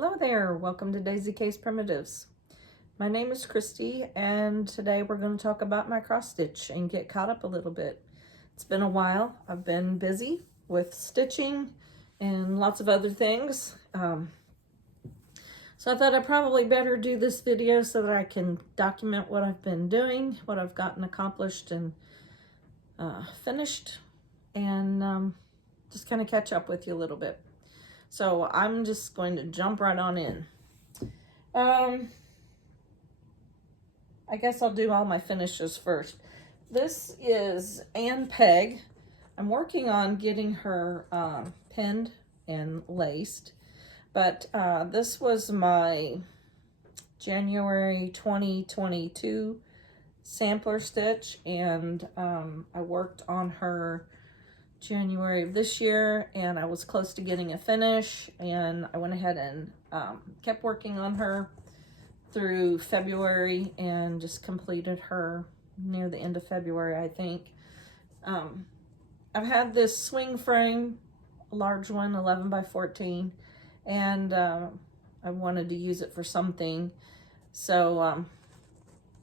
Hello there, welcome to Daisy Case Primitives. My name is Christy and today we're going to talk about my cross stitch and get caught up a little bit. It's been a while. I've been busy with stitching and lots of other things. So I thought I'd probably better do this video so that I can document what I've been doing, what I've gotten accomplished and finished, and just kind of catch up with you a little bit. So I'm just going to jump right on in. I guess I'll do all my finishes first. This is Ann Peg. I'm working on getting her pinned and laced, but this was my January 2022 sampler stitch, and I worked on her January of this year, and I was close to getting a finish, and I went ahead and kept working on her through February and just completed her near the end of February, I think. I've had this swing frame, a large one, 11 by 14, and I wanted to use it for something, so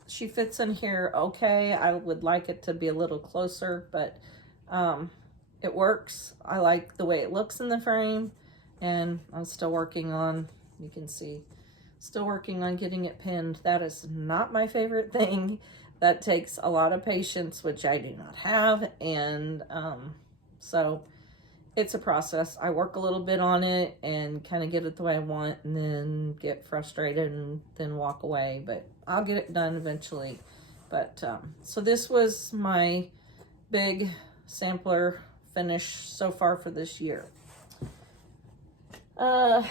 she fits in here okay. I would like it to be a little closer, but it works. I like the way it looks in the frame, and I'm still working on, you can see, still working on getting it pinned. That is not my favorite thing. That takes a lot of patience, which I do not have, and so it's a process. I work a little bit on it and kind of get it the way I want, and then get frustrated and then walk away, but I'll get it done eventually. But so this was my big sampler finish so far for this year. I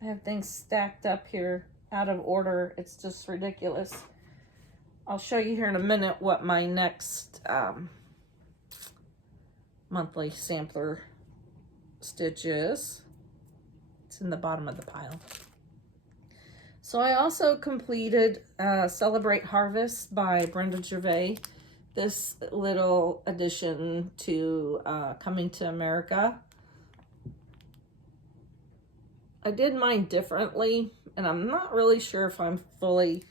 have things stacked up here out of order. It's just ridiculous. I'll show you here in a minute what my next monthly sampler stitch is. It's in the bottom of the pile. So I also completed Celebrate Harvest by Brenda Gervais. This little addition to Coming to America. I did mine differently, and I'm not really sure if I'm fully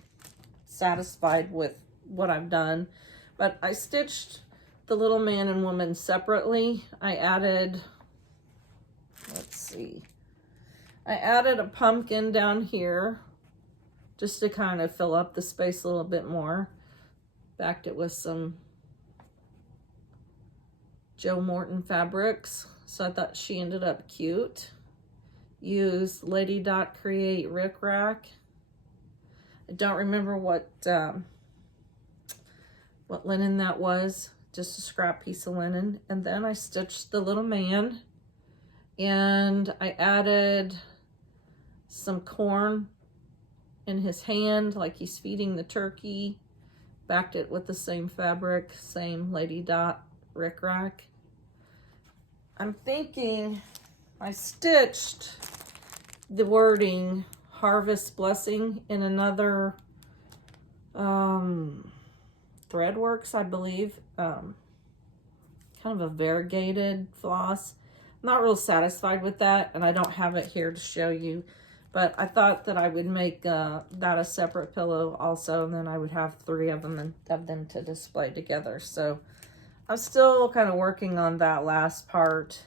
satisfied with what I've done, but I stitched the little man and woman separately. I added, let's see, I added a pumpkin down here just to kind of fill up the space a little bit more. Backed it with some Joe Morton fabrics, so I thought she ended up cute. Used Lady Dot Create Rick Rack. I don't remember what linen that was, just a scrap piece of linen. And then I stitched the little man, and I added some corn in his hand like he's feeding the turkey. Backed it with the same fabric, same Lady Dot Rick Rack. I'm thinking I stitched the wording Harvest Blessing in another Threadworks, I believe. Kind of a variegated floss. I'm not real satisfied with that, and I don't have it here to show you. But I thought that I would make that a separate pillow also, and then I would have 3 of them to display together. So I'm still kind of working on that last part,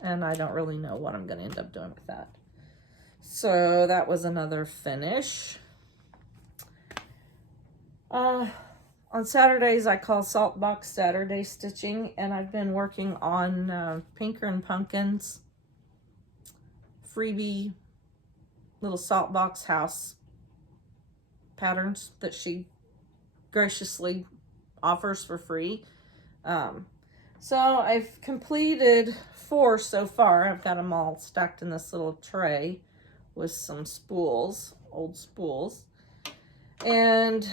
and I don't really know what I'm going to end up doing with that. So that was another finish. On Saturdays, I call Salt Box Saturday stitching, and I've been working on Pinker and Pumpkin's freebie little salt box house patterns that she graciously offers for free. So I've completed 4 so far. I've got them all stacked in this little tray with some spools, old spools. And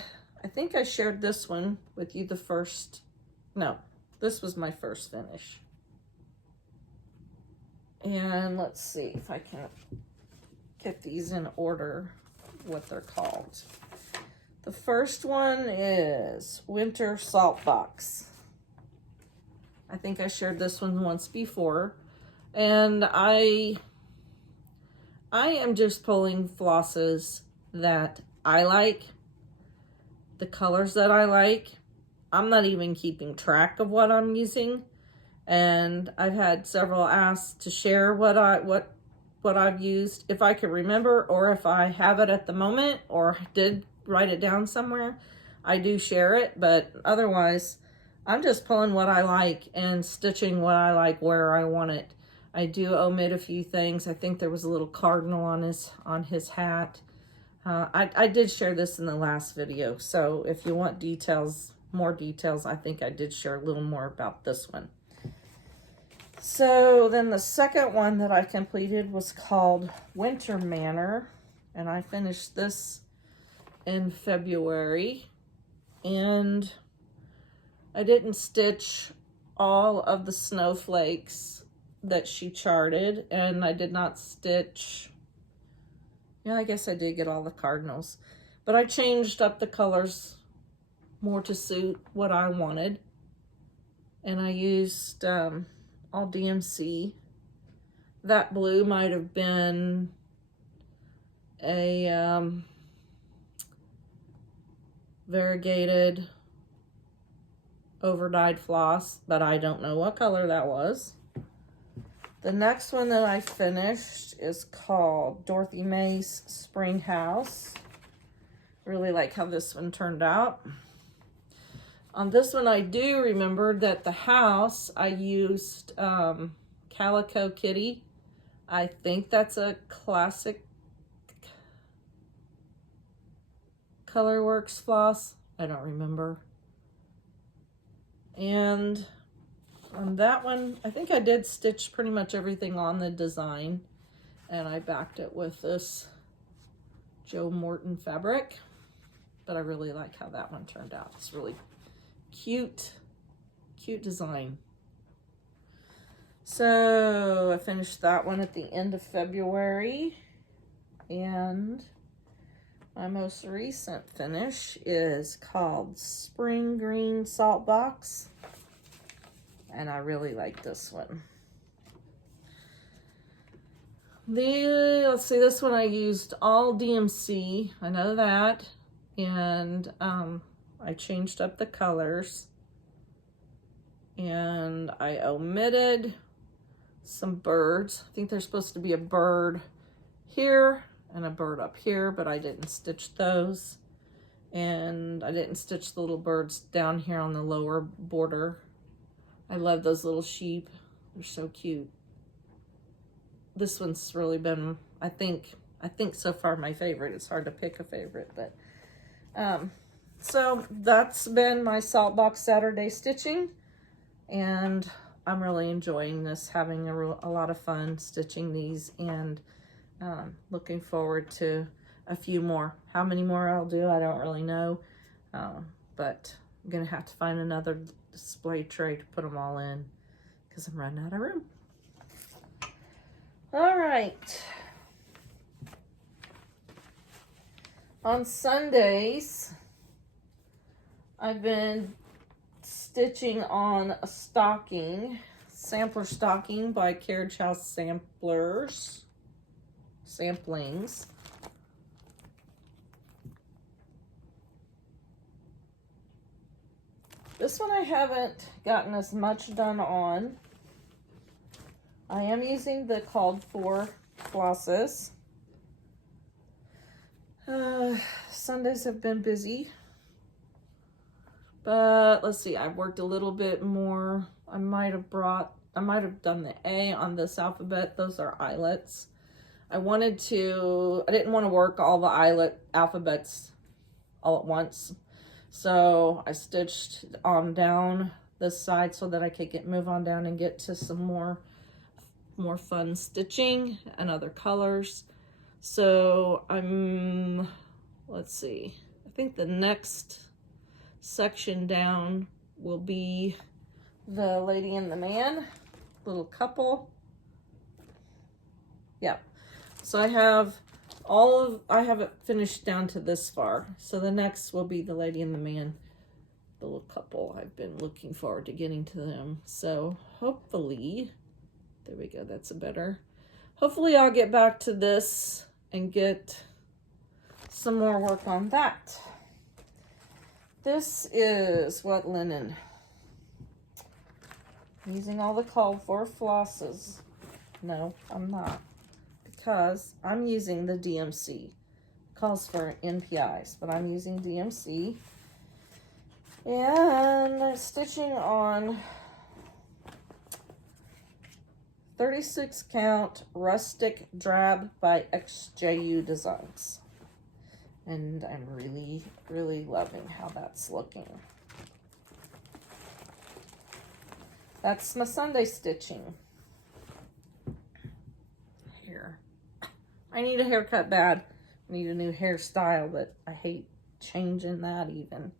I think I shared this one with you this was my first finish. And let's see if I can get these in order, what they're called. The first one is Winter Salt Box. I think I shared this one once before, and I I am just pulling flosses that I like, the colors that I like. I'm not even keeping track of what I'm using. And I've had several ask to share what I've used, if I could remember, or if I have it at the moment or did write it down somewhere, I do share it. But otherwise, I'm just pulling what I like and stitching what I like where I want it. I do omit a few things. I think there was a little cardinal on his hat. I did share this in the last video, so if you want details, more details, I think I did share a little more about this one. So then the second one that I completed was called Winter Manor, and I finished this in February, and I didn't stitch all of the snowflakes that she charted, and I did not stitch, yeah, I guess I did get all the cardinals, but I changed up the colors more to suit what I wanted, and I used all DMC. That blue might have been a variegated over dyed floss, but I don't know what color that was. The next one that I finished is called Dorothy May's Spring House. Really like how this one turned out. On this one, I do remember that the house, I used Calico Kitty. I think that's a classic Colorworks floss. I don't remember. And on that one, I think I did stitch pretty much everything on the design. And I backed it with this Joe Morton fabric. But I really like how that one turned out. It's really cute design. So I finished that one at the end of February, and my most recent finish is called Spring Green Salt Box, and I really like this one. Let's see, this one I used all DMC, I know that, and I changed up the colors, and I omitted some birds. I think there's supposed to be a bird here and a bird up here, but I didn't stitch those. And I didn't stitch the little birds down here on the lower border. I love those little sheep. They're so cute. This one's really been, I think so far my favorite. It's hard to pick a favorite, but so that's been my Saltbox Saturday stitching, and I'm really enjoying this, having a lot of fun stitching these, and looking forward to a few more. How many more I'll do, I don't really know, but I'm gonna have to find another display tray to put them all in because I'm running out of room. All right. On Sundays, I've been stitching on a stocking, sampler stocking by Carriage House Samplings. This one I haven't gotten as much done on. I am using the called for flosses. Sundays have been busy, but let's see, I've worked a little bit more. I might have done the A on this alphabet. Those are eyelets. I didn't want to work all the eyelet alphabets all at once. So I stitched on down this side so that I could move on down and get to some more fun stitching and other colors. So let's see, I think the next section down will be the lady and the man, little couple. Yeah, so I have it finished down to this far. So the next will be the lady and the man, the little couple. I've been looking forward to getting to them. So hopefully, there we go, that's a better. hopefully I'll get back to this and get some more work on that. This is what linen. I'm using all the called for flosses. No, I'm not, because I'm using the DMC. It calls for NPIs, but I'm using DMC. And I'm stitching on 36 count rustic drab by XJU Designs. And I'm really, really loving how that's looking. That's my Sunday stitching. Hair. I need a haircut bad. I need a new hairstyle, but I hate changing that even.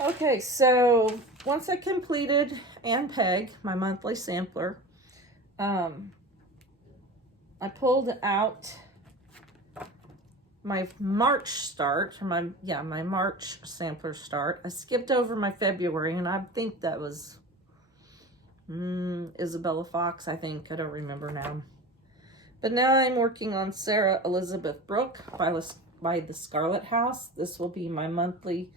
Okay, so once I completed and Peg, my monthly sampler, I pulled out my March start, my March sampler start. I skipped over my February, and I think that was Isabella Fox, I think. I don't remember now. But now I'm working on Sarah Elizabeth Brooke by the Scarlet House. This will be my monthly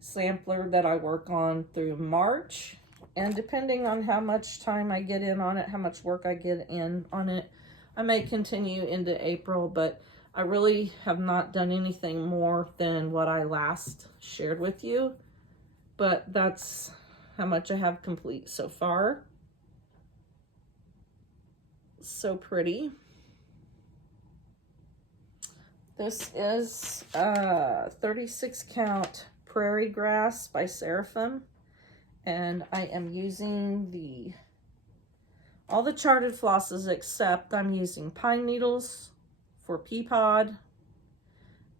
sampler that I work on through March. And depending on how much time I get in on it, how much work I get in on it, I may continue into April, but I really have not done anything more than what I last shared with you. But that's how much I have complete so far. So pretty. This is 36 count Prairie Grass by Seraphim. And I am using all the charted flosses, except I'm using pine needles for pea pod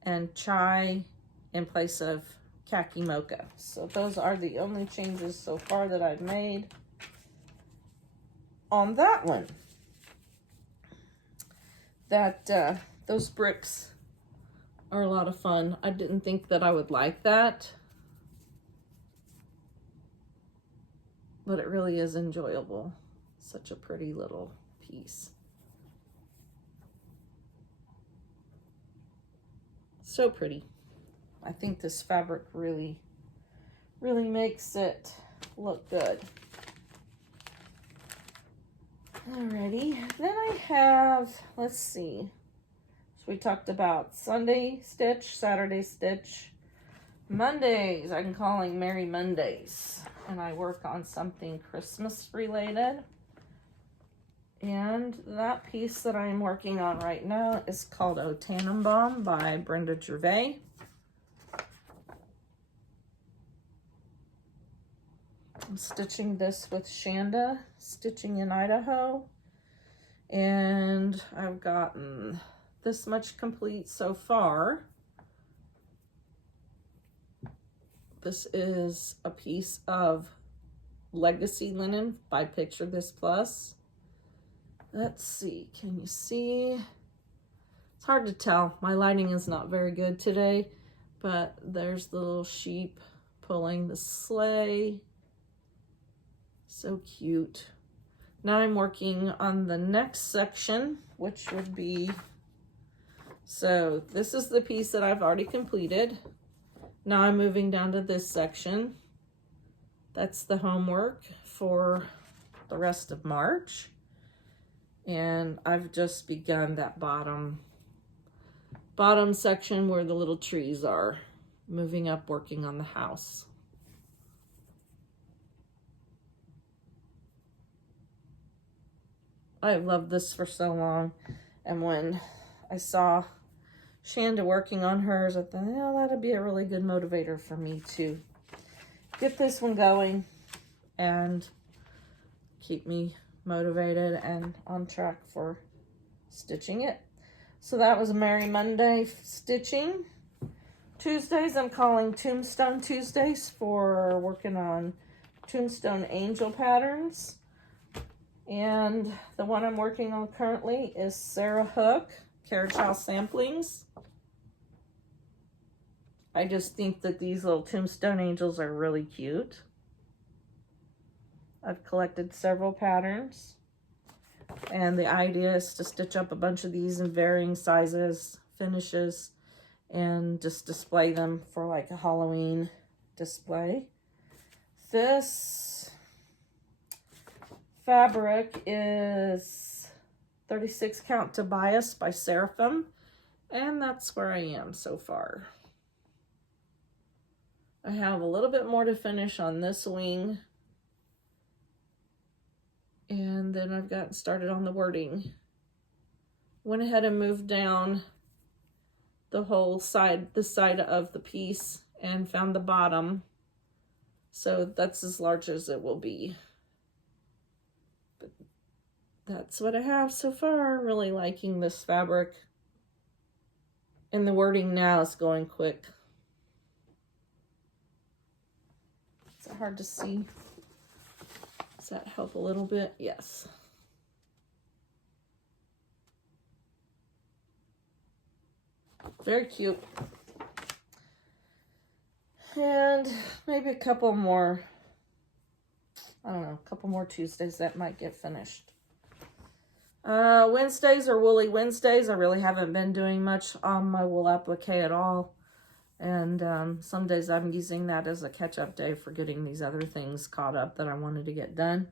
and chai in place of khaki mocha. So those are the only changes so far that I've made on that one. Those bricks are a lot of fun. I didn't think that I would like that, but it really is enjoyable. Such a pretty little piece. So pretty. I think this fabric really, really makes it look good. Alrighty, then I have, let's see. So we talked about Sunday stitch, Saturday stitch, Mondays, I'm calling Merry Mondays. And I work on something Christmas related. And that piece that I'm working on right now is called O Tannenbaum by Brenda Gervais. I'm stitching this with Shanda, Stitching in Idaho. And I've gotten this much complete so far. This is a piece of Legacy Linen by Picture This Plus. Let's see, can you see? It's hard to tell. My lighting is not very good today, but there's the little sheep pulling the sleigh. So cute. Now I'm working on the next section, which would be, so this is the piece that I've already completed. Now I'm moving down to this section. That's the homework for the rest of March. And I've just begun that bottom section where the little trees are. Moving up, working on the house. I've loved this for so long. And when I saw Shanda working on hers, I thought, yeah, that'd be a really good motivator for me to get this one going and keep me motivated and on track for stitching it. So that was a Merry Monday stitching. Tuesdays I'm calling Tombstone Tuesdays for working on Tombstone Angel patterns. And the one I'm working on currently is Sarah Hook, Carriage House Samplings. I just think that these little tombstone angels are really cute. I've collected several patterns. And the idea is to stitch up a bunch of these in varying sizes, finishes, and just display them for like a Halloween display. This fabric is 36 Count Tobias by Seraphim, and that's where I am so far. I have a little bit more to finish on this wing, and then I've gotten started on the wording. Went ahead and moved down the whole side, this side of the piece, and found the bottom. So that's as large as it will be. But that's what I have so far. Really liking this fabric. And the wording now is going quick. Is it hard to see? Does that help a little bit? Yes. Very cute. And maybe a couple more, I don't know, a couple more Tuesdays that might get finished. Wednesdays are Woolly Wednesdays. I really haven't been doing much on my wool applique at all. And some days I'm using that as a catch-up day for getting these other things caught up that I wanted to get done,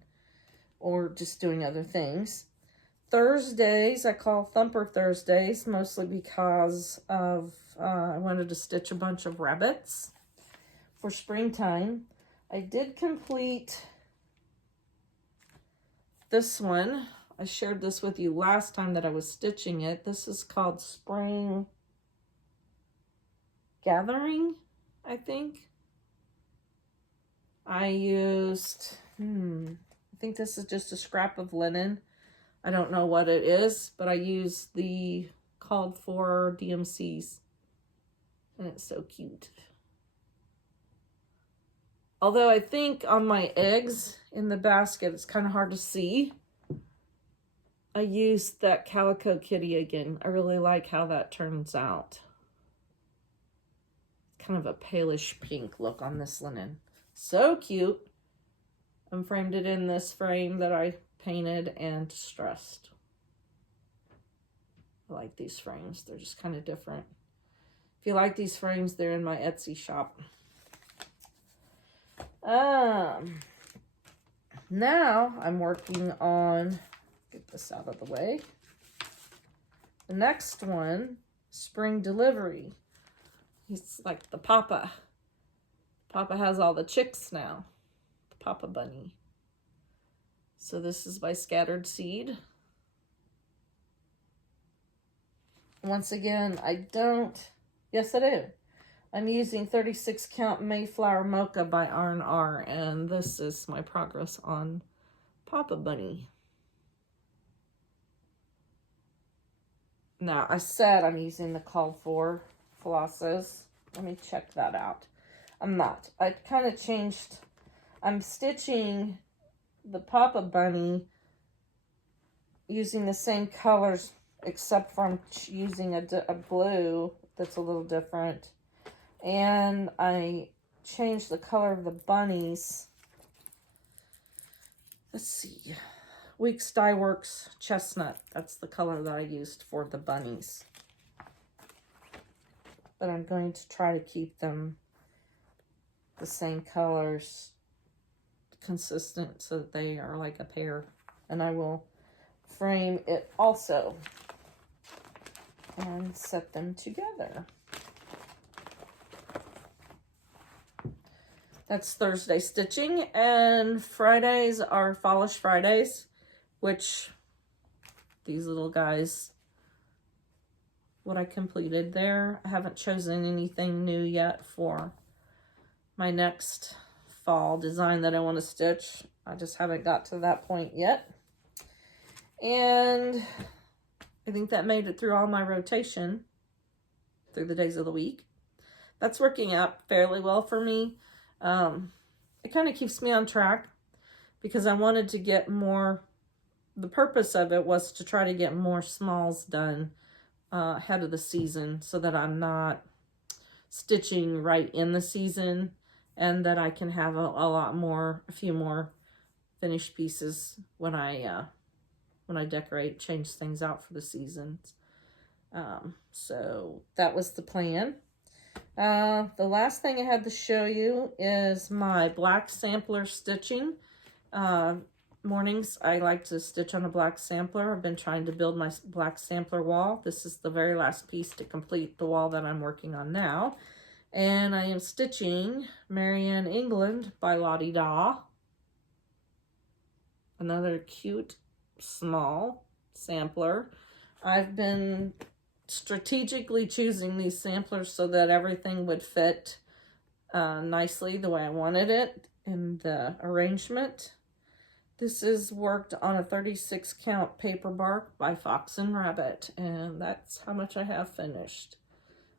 or just doing other things. Thursdays I call Thumper Thursdays, mostly because of I wanted to stitch a bunch of rabbits for springtime. I did complete this one. I shared this with you last time that I was stitching it. This is called Spring Gathering, I think. I used, I think this is just a scrap of linen. I don't know what it is, but I used the called for DMCs. And it's so cute. Although I think on my eggs in the basket, it's kind of hard to see. I used that Calico Kitty again. I really like how that turns out. Kind of a palish pink look on this linen. So cute. I framed it in this frame that I painted and distressed. I like these frames. They're just kind of different. If you like these frames, they're in my Etsy shop. Now I'm working on, get this out of the way. The next one, Spring Delivery. He's like the Papa. Papa has all the chicks now. The Papa Bunny. So this is by Scattered Seed. Once again, yes I do. I'm using 36 Count Mayflower Mocha by R&R, and this is my progress on Papa Bunny. Now, I said I'm using the called for flosses. Let me check that out. I'm not. I kind of changed. I'm stitching the Papa Bunny using the same colors, except for I'm using a blue that's a little different. And I changed the color of the bunnies. Let's see. Weeks Dye Works Chestnut. That's the color that I used for the bunnies. But I'm going to try to keep them the same colors, consistent, so that they are like a pair. And I will frame it also and set them together. That's Thursday stitching, and Fridays are Fallish Fridays, which these little guys, what I completed there. I haven't chosen anything new yet for my next fall design that I want to stitch. I just haven't got to that point yet. And I think that made it through all my rotation through the days of the week. That's working out fairly well for me. It kind of keeps me on track because I wanted to get more, the purpose of it was to try to get more smalls done ahead of the season so that I'm not stitching right in the season, and that I can have a few more finished pieces when I when I decorate, change things out for the seasons. So that was the plan. The last thing I had to show you is my black sampler stitching. Mornings I like to stitch on a black sampler. I've been trying to build my black sampler wall. This is the very last piece to complete the wall that I'm working on now. And I am stitching Marianne England by Lottie Da. Another cute small sampler. I've been strategically choosing these samplers so that everything would fit nicely the way I wanted it in the arrangement. This is worked on a 36 count paper bark by Fox and Rabbit, and that's how much I have finished.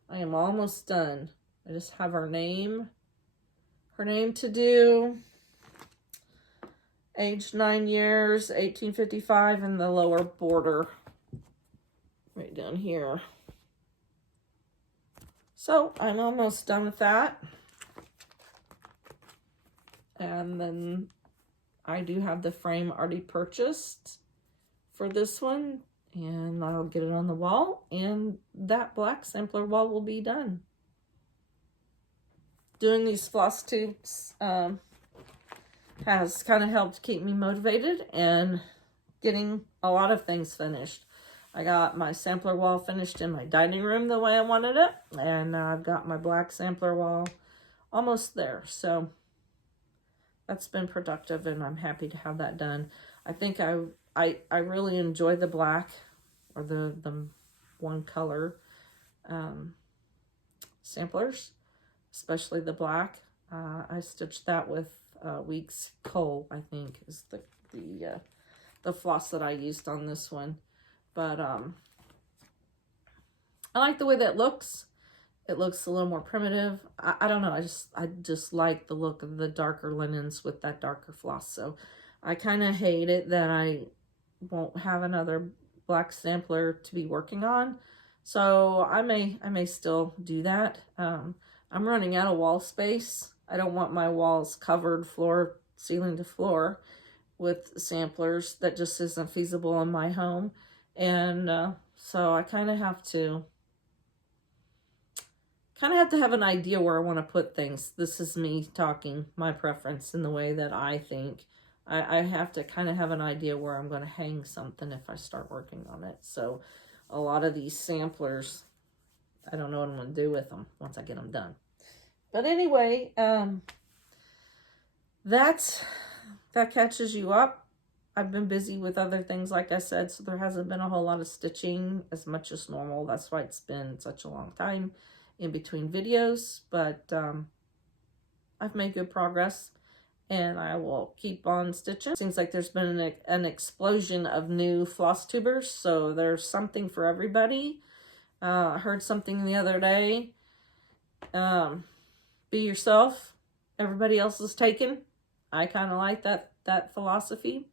I am almost done. I just have her name to do. Age 9 years, 1855, and the lower border right down here. So I'm almost done with that. And then I do have the frame already purchased for this one, and I'll get it on the wall, and that black sampler wall will be done. Doing these FlossTubes has kind of helped keep me motivated and getting a lot of things finished. I got my sampler wall finished in my dining room the way I wanted it, and now I've got my black sampler wall almost there. So that's been productive, and I'm happy to have that done. I think I really enjoy the black, or the one color samplers, especially the black. I stitched that with Weeks Coal, I think, is the floss that I used on this one. But I like the way that looks. It looks a little more primitive. I don't know. I just like the look of the darker linens with that darker floss. So I kind of hate it that I won't have another black sampler to be working on. So I may still do that. I'm running out of wall space. I don't want my walls covered floor, ceiling to floor with samplers. That just isn't feasible in my home. And so I kind of have to have an idea where I want to put things. This is me talking my preference in the way that I think. I have to kind of have an idea where I'm going to hang something if I start working on it. So a lot of these samplers, I don't know what I'm going to do with them once I get them done. But anyway, that catches you up. I've been busy with other things, like I said, so there hasn't been a whole lot of stitching as much as normal. That's why it's been such a long time in between videos, but I've made good progress, and I will keep on stitching. Seems like there's been an explosion of new floss tubers, so there's something for everybody. I heard something the other day. Be yourself. Everybody else is taken. I kind of like that philosophy.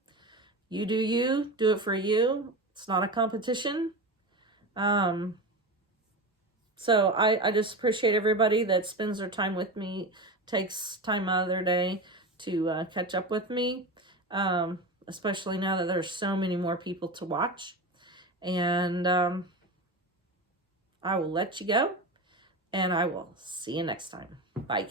You do you. Do it for you. It's not a competition. So I just appreciate everybody that spends their time with me, takes time out of their day to catch up with me, especially now that there's so many more people to watch. And I will let you go, and I will see you next time. Bye.